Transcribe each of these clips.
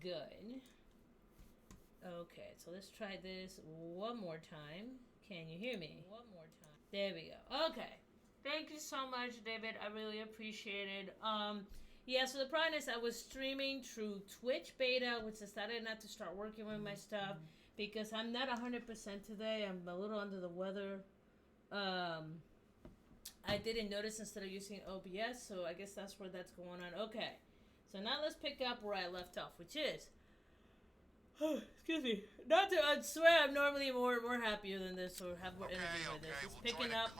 Good. Okay, so let's try this one more time. Can you hear me? One more time. There we go. Okay. Thank you so much, David. I really appreciate it. Yeah, so the problem is I was streaming through Twitch beta, which decided not to start working with my stuff because I'm not 100% today. I'm a little under the weather. I didn't notice instead of using OBS, so I guess that's where that's going on. Okay, so now let's pick up where I left off, which is, excuse me, not to, I swear I'm normally more happier than this or have more energy with this. It's picking up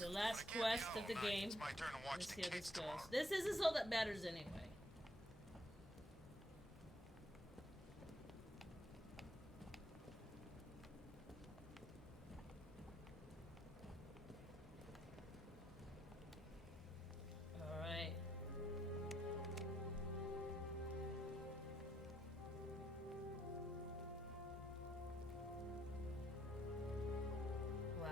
the last quest of the game. Let's see how this goes. This is all that matters anyway. Alright. Wow.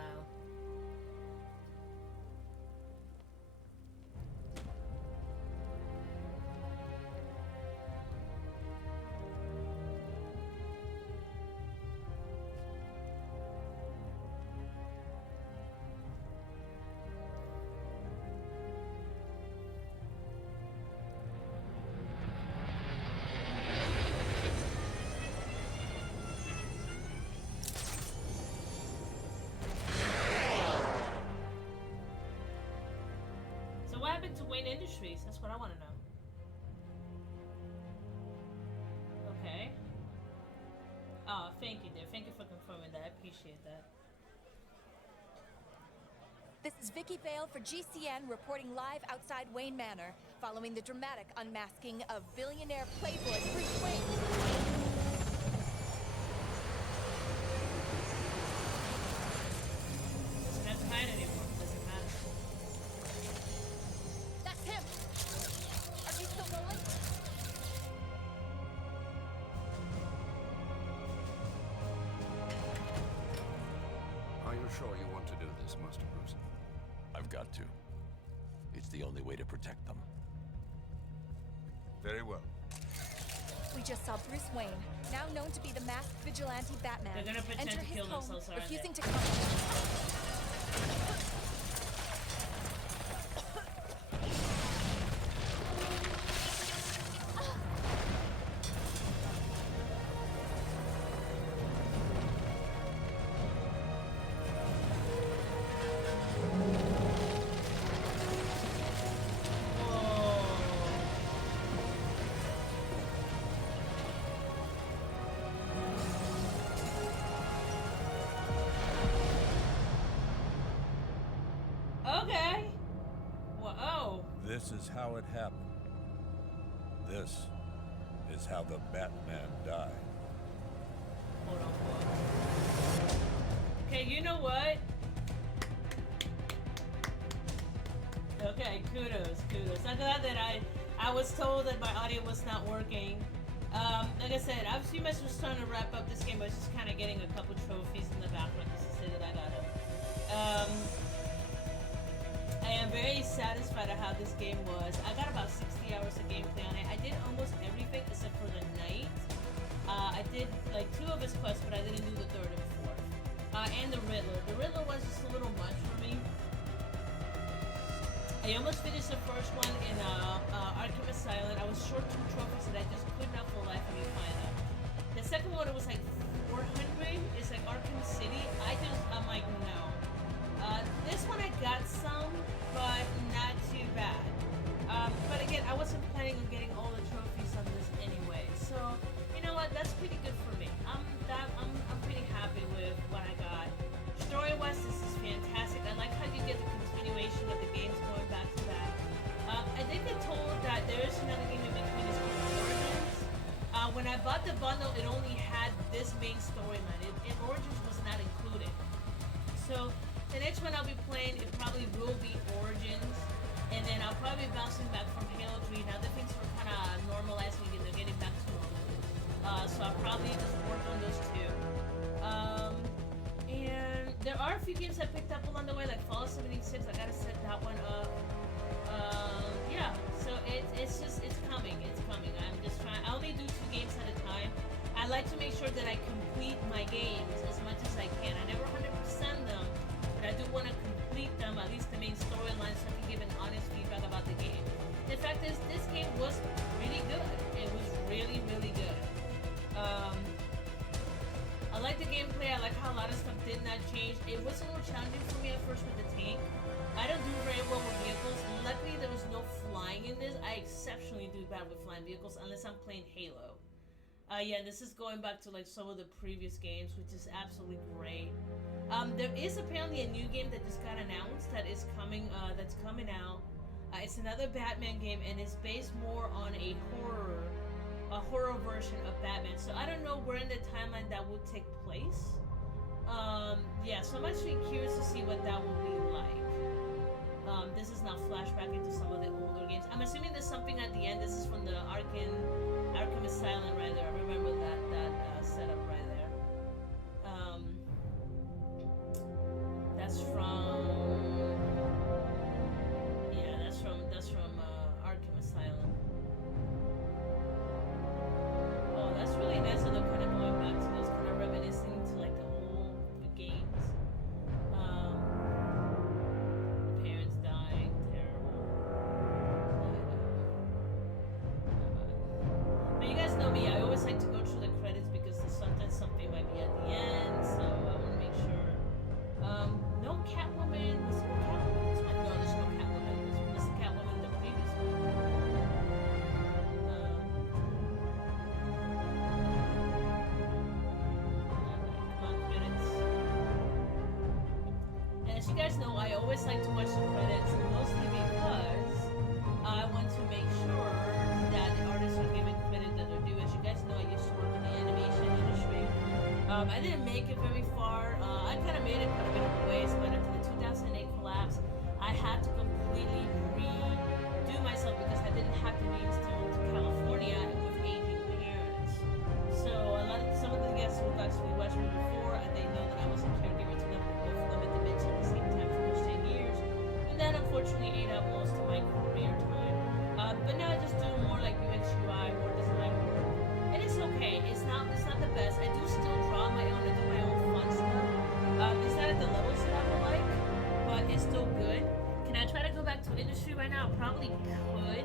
So what happened to Wayne Industries? That's what I want to know. Okay. Oh, thank you, dear. Thank you for confirming that. I appreciate that. This is Vicky Vale for GCN reporting live outside Wayne Manor, following the dramatic unmasking of billionaire playboy Bruce Wayne. Doesn't have to hide anymore. Doesn't matter. That's him! Are you still rolling? Are you sure you want to do this, Master Bruce? I've got to. It's the only way to protect them. Very well. We just saw Bruce Wayne, now known to be the masked vigilante Batman, They're gonna pretend enter to his kill home, themselves, aren't refusing they? to come. Okay. Whoa. This is how it happened. This is how the Batman died. Hold on. Okay, you know what? Okay, kudos. I'm glad that I was told that my audio was not working. Like I said, I was pretty much just trying to wrap up this game. I was just kind of getting a couple trophies in the background just to say that I got them. I am very satisfied at how this game was. I got about 60 hours of gameplay on it. I did almost everything except for the night. I did like 2 of his quests, but I didn't do the 3rd and 4th. And the Riddler. The Riddler was just a little much for me. I almost finished the first one in Arkham Asylum. I was short 2 trophies that I just could not for life of me find them. The second one, it was like 400. It's like Arkham City. I'm like, no. This one I got some, but not too bad. But again, I wasn't planning on getting all the trophies on this anyway. So, you know what? That's pretty good for me. I'm pretty happy with what I got. Story-wise, this is fantastic. I like how you get the continuation of the games going back to back. I did get told that there is another game in between. It's called Origins. When I bought the bundle, it only had this main storyline. Origins was not included. So the next one I'll be playing, it probably will be Origins, and then I'll probably be bouncing back from Halo 3. Now the things were kind of normalizing and they're getting back to normal. So I'll probably just work on those 2. And there are a few games I picked up along the way, like Fallout 76. I gotta set that one up. Yeah, so it's coming. I'm just trying. I only do 2 games like to make sure that I complete my games as much as I can. I never 100% them, but I do want to complete them, at least the main storyline, so I can give an honest feedback about the game. The fact is, this game was really good. It was really, really good. I like the gameplay. I like how a lot of stuff did not change. It was a little challenging for me at first with the tank. I don't do very well with vehicles. Luckily, there was no flying in this. I exceptionally do bad with flying vehicles unless I'm playing Halo. Yeah, this is going back to like some of the previous games, which is absolutely great. There is apparently a new game that just got announced that is coming. That's coming out. It's another Batman game, and it's based more on a horror version of Batman. So I don't know where in the timeline that will take place. Yeah, so I'm actually curious to see what that will be like. This is now flashback into some of the older games. I'm assuming there's something at the end. This is from the Arkham Asylum right there. I remember that setup right there. That's from Arkham Asylum. Oh, that's really nice. So they're kind of going back to those, kind of reminiscing to like the old games. Parents dying, terrible. But you guys know me. I always like to go through the credits because there's sometimes something might be at the end, so I want to make sure. No Catwoman. Was there Catwoman in this one? No, there's no Catwoman in this one. There's Catwoman in the previous one. Come on, credits. And as you guys know, I always like to watch the credits, mostly because I want to make sure that the artists are given credit that they're due. As you guys know, I used to work in the animation industry. I didn't make it very far. I kind of made it quite a bit of a ways, but after the 2008 collapse, I had to completely redo myself because I didn't have to be installed to California with aging parents. So some of the guests who've actually watched me before, they know that I was a caregiver to them, both of them at dementia at the same time for almost 10 years. And that unfortunately ate up most of my career time. But now I just do more like UX UI, more design work. And it's okay. It's not the best. I do still draw my own. I do my own fun stuff. It's not at the levels that I would like, but it's still good. Can I try to go back to industry right now? Probably could.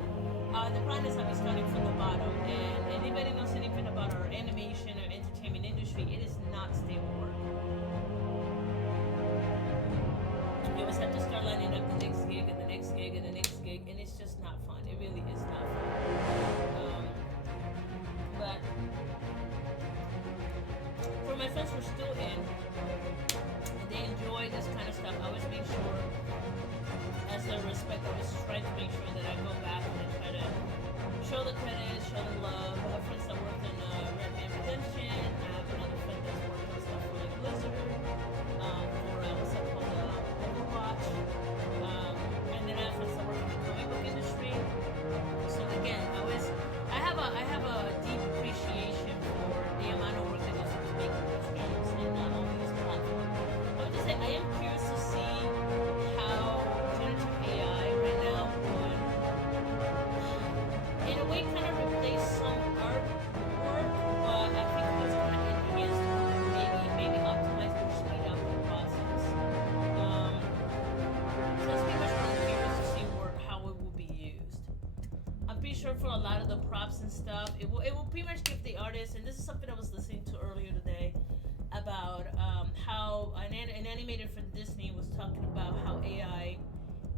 The problem is I'll be starting from the bottom, and anybody knows anything about our animation or entertainment industry, it is not stable work. You always have to start lining up the next gig and the next gig and the next gig, and it's just not fun. It really is not fun. But for my friends who are still in, and they enjoy this kind of stuff, I always make sure, as their respect, I always try to make sure that I go back and I try to show the credit, show the love. I have friends that worked in Red Man Redemption. I have another friend that's worked on stuff for like Blizzard, for what's that called, Overwatch. And then I have friends that work in the comic book industry. So again, I have a deep appreciation for the amount of work that goes into making these games and not only this platform. I would just say I am curious to see how generative AI right now would, in a way, kind of replace some art work, but I think it was kind of enhanced to maybe optimize or speed up the process. So that's pretty much what I'm curious to see how it will be used. I'm pretty sure for a lot of the props and stuff, it will pretty much give the artist, and this is something I was listening to earlier today, about how an animator from Disney was talking about how AI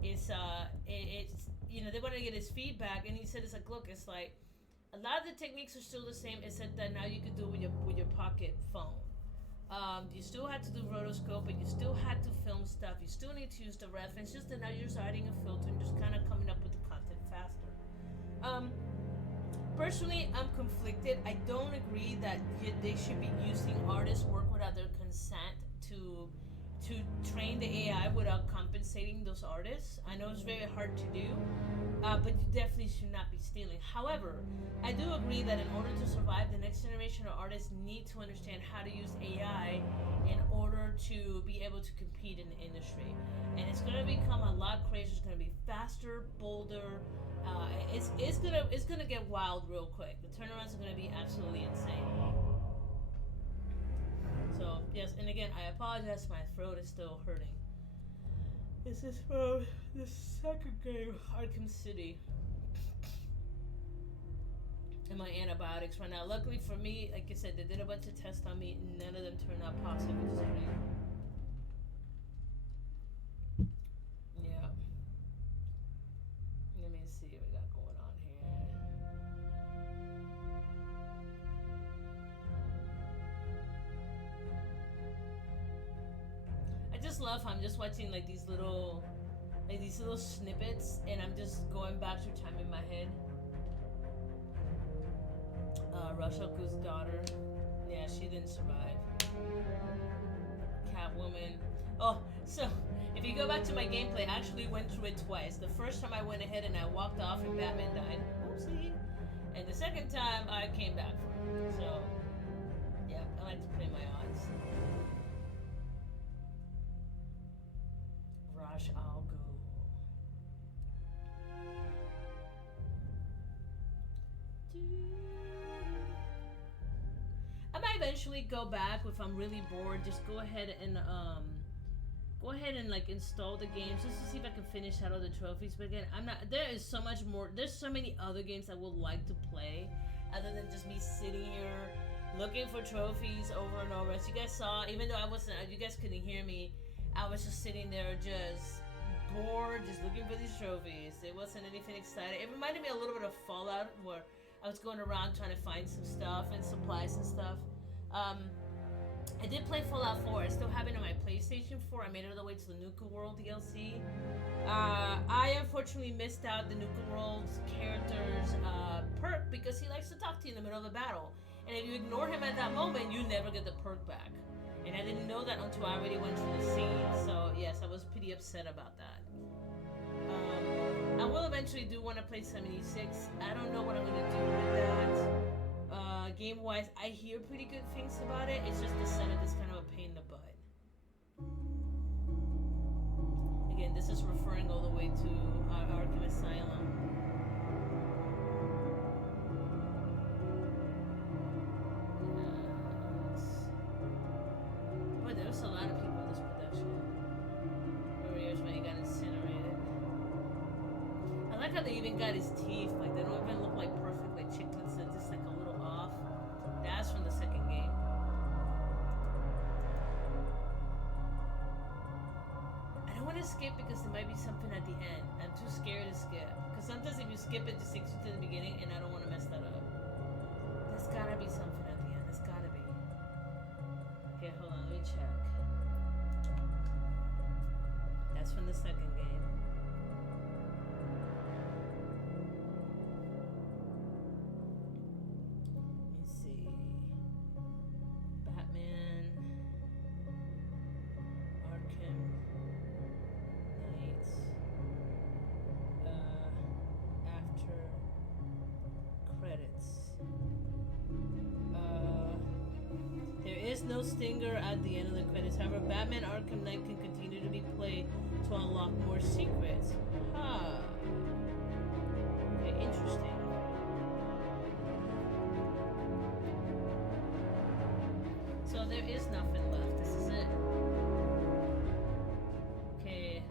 is, it's, they want to get his feedback, and he said, it's like, look, it's like, a lot of the techniques are still the same, except that now you can do it with your pocket phone. You still had to do rotoscope, and you still had to film stuff. You still need to use the reference, just that now you're just adding a filter and just kind of coming up with the content faster. Personally, I'm conflicted. I don't agree that they should be using artists' work without their consent to train the AI without compensating those artists. I know it's very hard to do, but you definitely should not be stealing. However, I do agree that in order to survive, the next generation of artists need to understand how to use AI in order to be able to compete in the industry. And it's going to become a lot crazier. It's going to be faster, bolder. It's gonna get wild real quick. The turnarounds are going to be absolutely insane. Yes, and again, I apologize. My throat is still hurting. This is from the second game, Arkham City. And my antibiotics right now. Luckily for me, like I said, they did a bunch of tests on me, and none of them turned out positive, which is great. Yeah. Let me see what we got going on here. I just love how I'm just watching like these little snippets, and I'm just going back through time in my head. Rashoku's daughter. Yeah, she didn't survive. Catwoman. Oh, so if you go back to my gameplay, I actually went through it twice. The first time I went ahead and I walked off and Batman died. Oopsie. And the second time I came back for it. So, yeah, I like to play my odds. Ra's al Ghul. I might eventually go back if I'm really bored. Just go ahead and like install the games just to see if I can finish out all the trophies. But again, I'm not. There is so much more. There's so many other games I would like to play, other than just me sitting here looking for trophies over and over. As you guys saw, even though I wasn't, you guys couldn't hear me. I was just sitting there, just bored, just looking for these trophies. It wasn't anything exciting. It reminded me a little bit of Fallout, where I was going around trying to find some stuff and supplies and stuff. I did play Fallout 4. I still have it on my PlayStation 4. I made it all the way to the Nuka World DLC. I unfortunately missed out the Nuka World's character's perk because he likes to talk to you in the middle of a battle. And if you ignore him at that moment, you never get the perk back. And I didn't know that until I already went through the scene. So yes, I was pretty upset about that. I will eventually do want to play 76. I don't know what I'm going to do with that. Game-wise, I hear pretty good things about it. It's just the Senate is kind of a pain in the butt. Again, this is referring all the way to Arkham Asylum. Yes. Boy, there was a lot of people in this production. Warriors when he got incinerated. I like how they even got his teeth. Like, they don't even look like perfect, like chiclets. They're just like a little off. That's from the second game. I don't want to skip because there might be something at the end. I'm too scared to skip. Because sometimes if you skip it, it takes you to the beginning, and I don't want to mess that up. There's gotta be something at the end. There's gotta be. Okay, hold on. Let me check. That's from the second game. No stinger at the end of the credits. However, Batman Arkham Knight can continue to be played to unlock more secrets. Huh. Okay, interesting. So there is nothing left. This is it. Okay.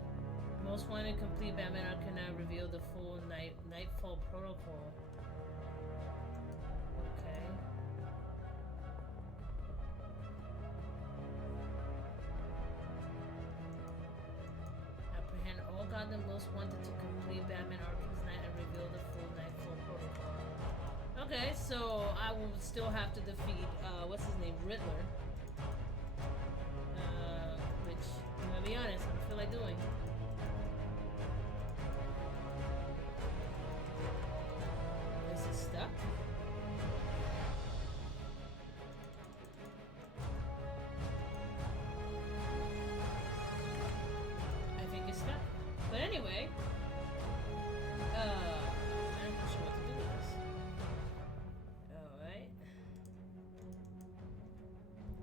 Most wanted complete Batman Arkham Knight reveal the full Nightfall protocol. The most wanted to complete Batman Arkham's Knight and reveal the full Nightfall protocol. Okay, so I will still have to defeat what's his name, Riddler. Which I'm gonna be honest, I don't feel like doing. Is it stuck? I think it's stuck. But anyway, I'm not sure what to do with this. Alright.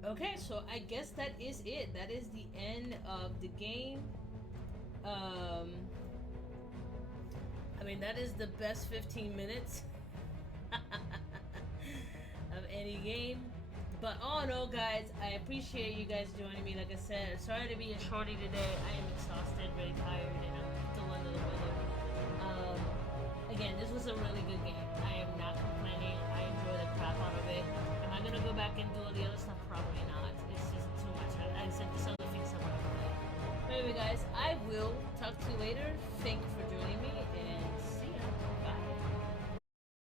Okay, so I guess that is it. That is the end of the game. I mean, that is the best 15 minutes of any game. But all in all, guys, I appreciate you guys joining me. Like I said, sorry to be a shorty today. I am exhausted, very tired, and I'm still under the weather. Again, this was a really good game. I am not complaining. I enjoy the crap out of it. Am I gonna go back and do all the other stuff? Probably not. It's just too much. I said there's other things I want to play. But anyway, guys, I will talk to you later. Thank you for joining me, and